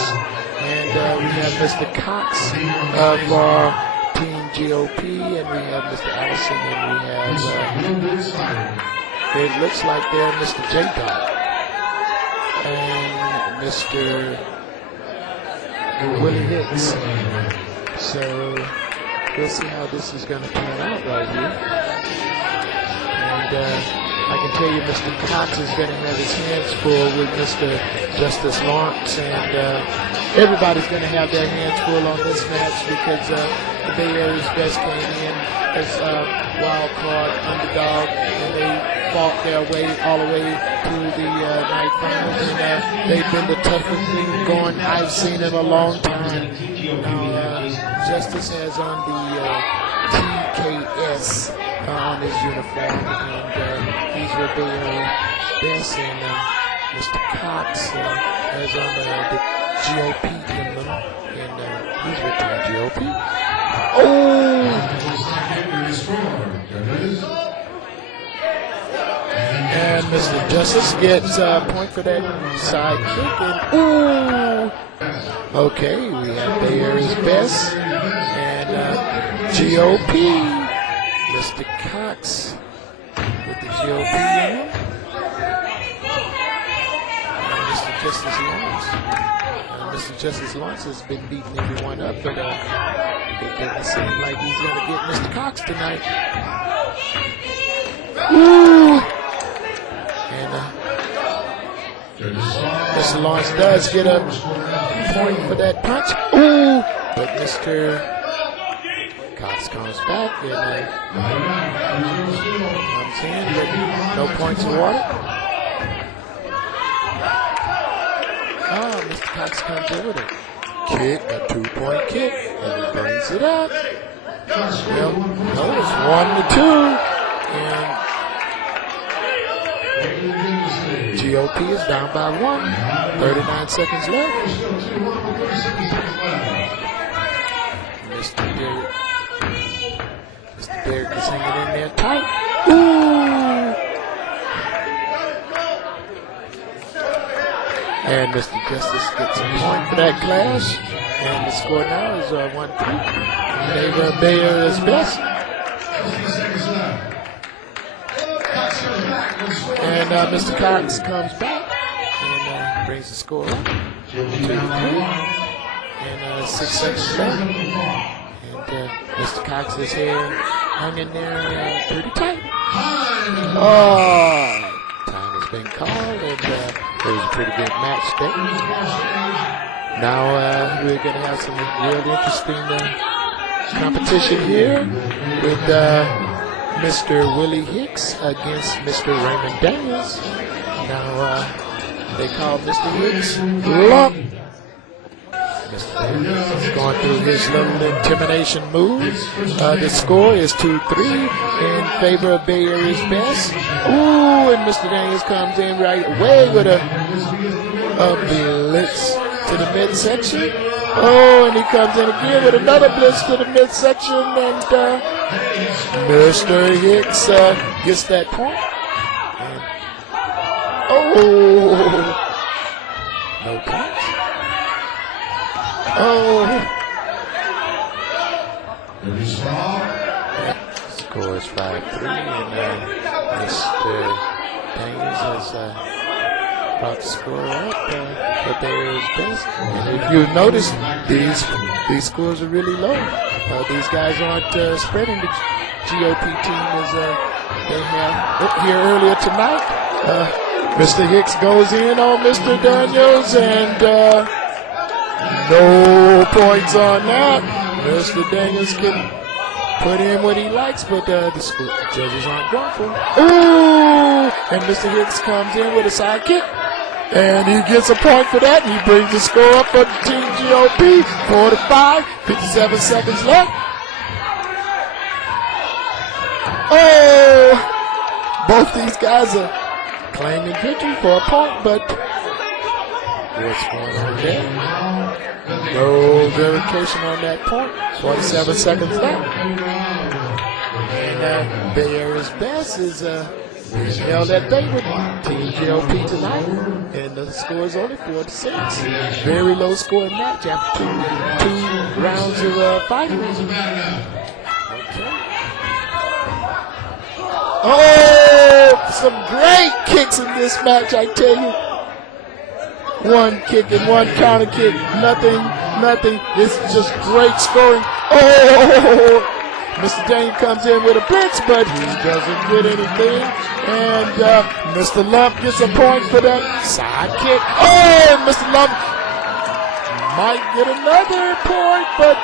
And we have Mr. Cox of our Team GOP, and we have Mr. Allison, and we have, it looks like they're Mr. J-Dot and Mr. Willie Hicks. So we'll see how this is going to turn out right here. And I can tell you Mr. Cox is going to have his hands full with Mr. Justice Lawrence, and everybody's going to have their hands full on this match because the Bay Area's Best came in as a wild card underdog, and they fought their way all the way to the night finals, and they've been the toughest thing going I've seen in a long time. Justice has on the TKS on his uniform, and he's with the Best, and Mr. Cox has on the GOP emblem, and he's with the GOP. Oh! And Mr. Justice gets a point for that side kick, and ooh! Okay, we have Bay Area's Best and GOP. Mr. Cox with the GOP in. And Mr. Justice Lawrence. Mr. Justice Lawrence has been beating everyone up, but it doesn't seem like he's going to get Mr. Cox tonight. Ooh! And Mr. Lawrence does get a point for that punch. Ooh! But Mr. Cox comes back and comes in with no points awarded. Mr. Cox comes in with a kick, a 2-point kick, and he brings it up. Well, no, it's 1-2, and GOP is down by 1. 39 seconds left. Mr. Derek is hanging in there tight. Ooh! And Mr. Justice gets a point for that clash. And the score now is 1-3 in favor of Bay Area's Best. And Mr. Cox comes back and brings the score up. 2-3. And 6 seconds left. And Mr. Cox is here hanging there pretty tight. Oh! Time has been called, and it was a pretty good match there. Now we're going to have some really interesting competition here with Mr. Willie Hicks against Mr. Raymond Daniels. Now they call Mr. Hicks Lump. Mr. Daniels is going through his little intimidation move. The score is 2-3 in favor of Bay Area's Best. Ooh, and Mr. Daniels comes in right away with a blitz to the midsection. Oh, and he comes in again with another blitz to the midsection, and Mr. Hicks gets that point. And, oh, no points. Oh, Score is 5-3, and Mr. Daniels has brought the score up for Bears best. And if you notice, these scores are really low. These guys aren't spreading the GOP team as they have here earlier tonight. Mr. Hicks goes in on Mr. Daniels, and no points on that. Mr. Daniels can put in what he likes, but the judges aren't going for it. Ooh! And Mr. Hicks comes in with a side kick, and he gets a point for that. He brings the score up for Team GOP, 4-5, 57 seconds left. Oh! Both these guys are claiming victory for a point, but what's going on there? No verification on that point. 47 seconds left. And Bay Area's best is held at bay with Team GOP tonight. And the score is only 4-6. Very low scoring match after two rounds of fighting. Okay. Oh, some great kicks in this match, I tell you. One kick and one counter kick. Nothing. It's just great scoring. Oh! Mr. Dane comes in with a blitz, but he doesn't get anything. And Mr. Lump gets a point for that side kick. Oh! Mr. Lump might get another point, but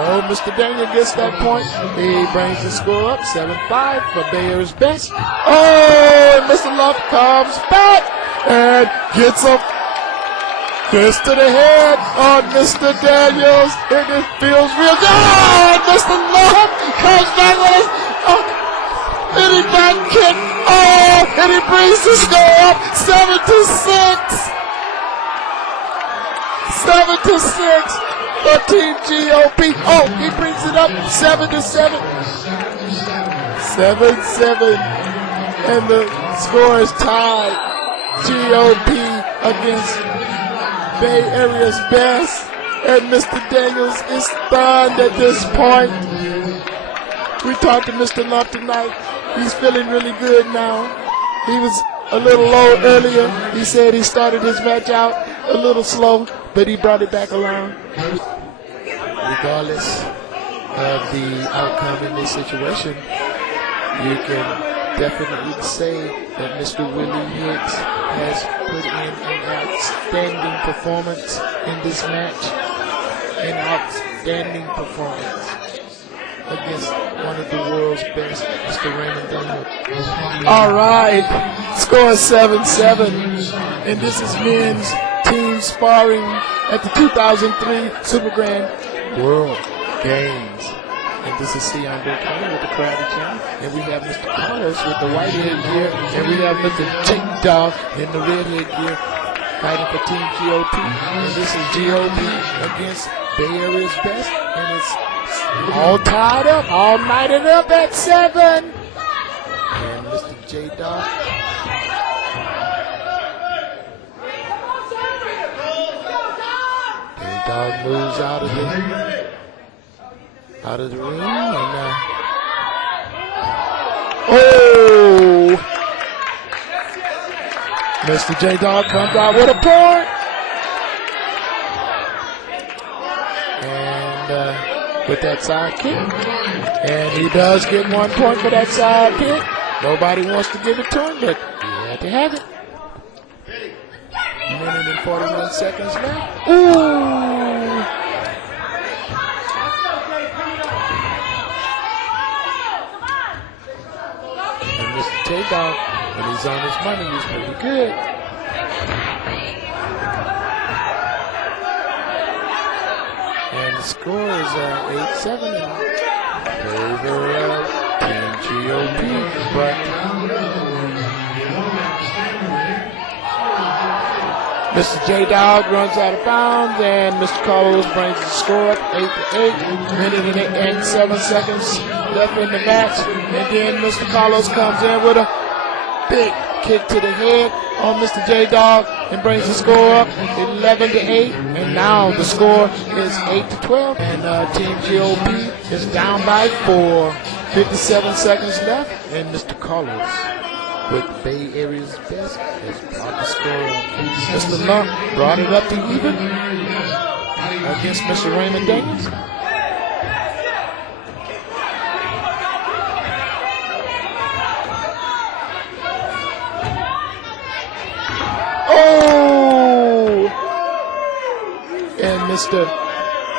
no, Mr. Daniel gets that point. He brings the score up, 7-5 for Bayer's best. Oh! And Mr. Lump comes back and gets a fist to the head on Mr. Daniels, and it feels real good. Oh, Mr. Lump comes back with his and he back kick. Oh, and he brings the score up 7-6. 7-6 for Team GOP. Oh, he brings it up 7-7. 7-7, and the score is tied. GOP against Bay Area's best, and Mr. Daniels is stunned at this point. We talked to Mr. Lump tonight. He's feeling really good now. He was a little low earlier. He said he started his match out a little slow, but he brought it back around. Regardless of the outcome in this situation, you can definitely say that Mr. Willie Hicks has put in an outstanding performance in this match. An outstanding performance against one of the world's best, Mr. Raymond Daniel. All right, score 7-7, and this is men's team sparring at the 2003 Super Grand World Games. And this is Sion Bukane with the Karate Channel. And we have Mr. Carlos with the white headgear. And we have Mr. Jake Dog in the red headgear fighting for Team GOP. And this is GOP against Bay Area's best. And it's all tied up, all knighted up at 7. And Mr. J Dog. J Dog moves out of the ring, and oh, Mr. J Dog comes out with a point, and with that side kick, and he does get 1 point for that side kick. Nobody wants to give it to him, but he had to have it. 1 minute and 41 seconds left. Ooh. J-Dog, when he's on his money, he's pretty good. And the score is 8-7 in favor of Team GOP. But Mr. J-Dog runs out of bounds, and Mr. Carlos brings the score up 8-8. Minute and 7 seconds left in the match, and then Mr. Carlos comes in with a big kick to the head on Mr. J-Dog, and brings the score up 11-8. And now the score is 8-12. And Team GOP is down by 4. 57 seconds left. And Mr. Carlos, with the Bay Area's best, has brought the score up. Mr. Lump brought it up to even against Mr. Raymond Daniels. Oh! And Mr.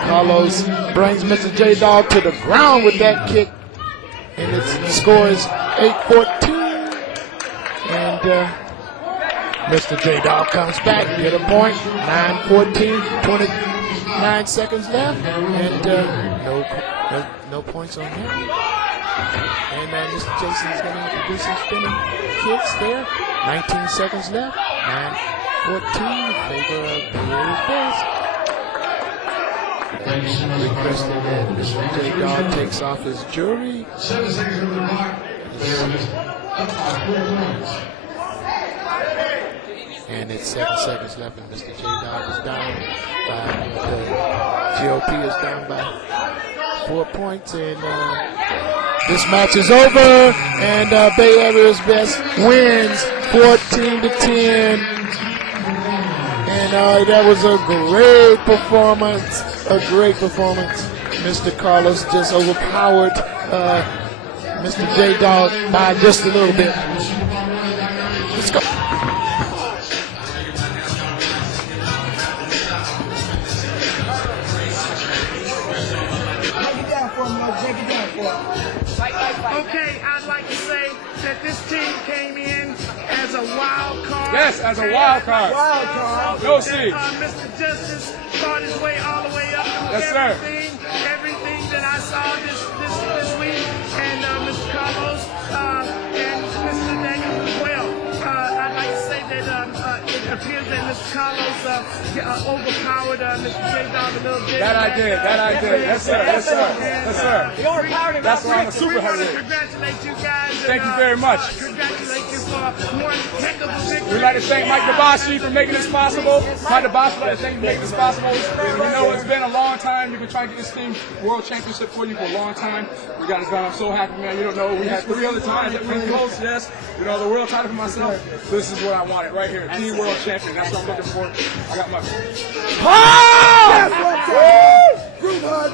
Carlos brings Mr. J-Dog to the ground with that kick. And the score is 8-14. And Mr. J-Dog comes back, get a point. 9-14, 29 seconds left. And no points on him. And Mr. Jason is going to introduce some spinning kicks there. 19 seconds left. 9-14 in favor of the Aries Bears. Requesting that Mr. J-Dog takes off his jewelry. 7 seconds on the clock. Up by 4 points. And it's 7 seconds left, and Mr. J-Dog is down by, the GOP is down by 4 points, and this match is over, and Bay Area's Best wins 14-10. And that was a great performance, Mr. Carlos just overpowered Mr. J-Dog by just a little bit. Let's go. Okay, I'd like to say that this team came in as a wild card. Yes, as a wild card. Wild card. No seed. Mr. Justice fought his way all the way up through Yes, sir. everything that I saw this week, and Mr. Carlos and Mr. Daniels as well. I'd like to say that it appears that Mr. Carlos overpowered Mr. J-Dog a little bit. That I did. Yes, sir. Yes, sir. That's why I'm a super We want to heavyweight. congratulate you guys. Thank you very much. Congratulate you for one heck of a victory. We'd like to thank Mike Dabashi for making this possible. Mike Dabashi, I'd like to thank you for making this possible. You know, it's been a long time. We've been trying to get this team World Championship for you for a long time. We got it done. I'm so happy, man. You don't know. We had 3 other times that we were close, yes. You know, the world title for myself. This is what I wanted right here. Team World Champion. That's what I'm looking for. I got my... Groove hard.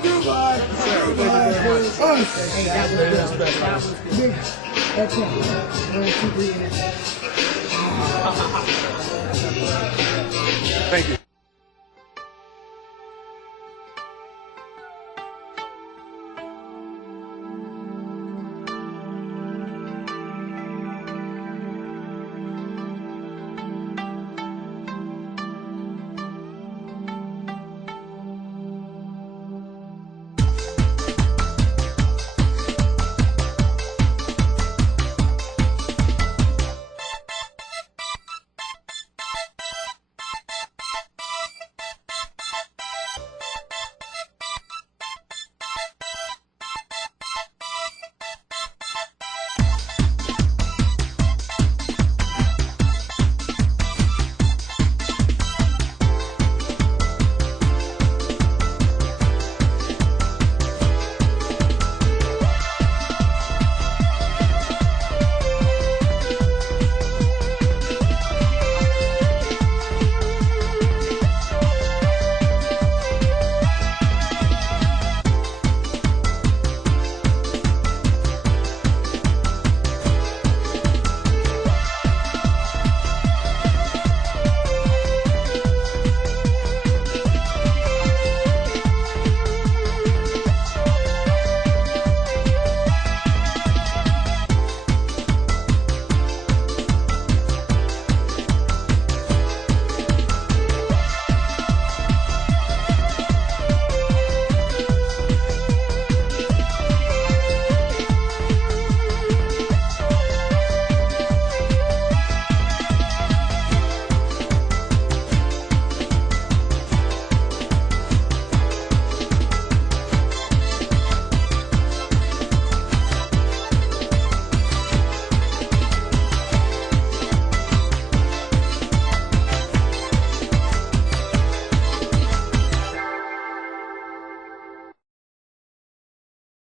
Thank you.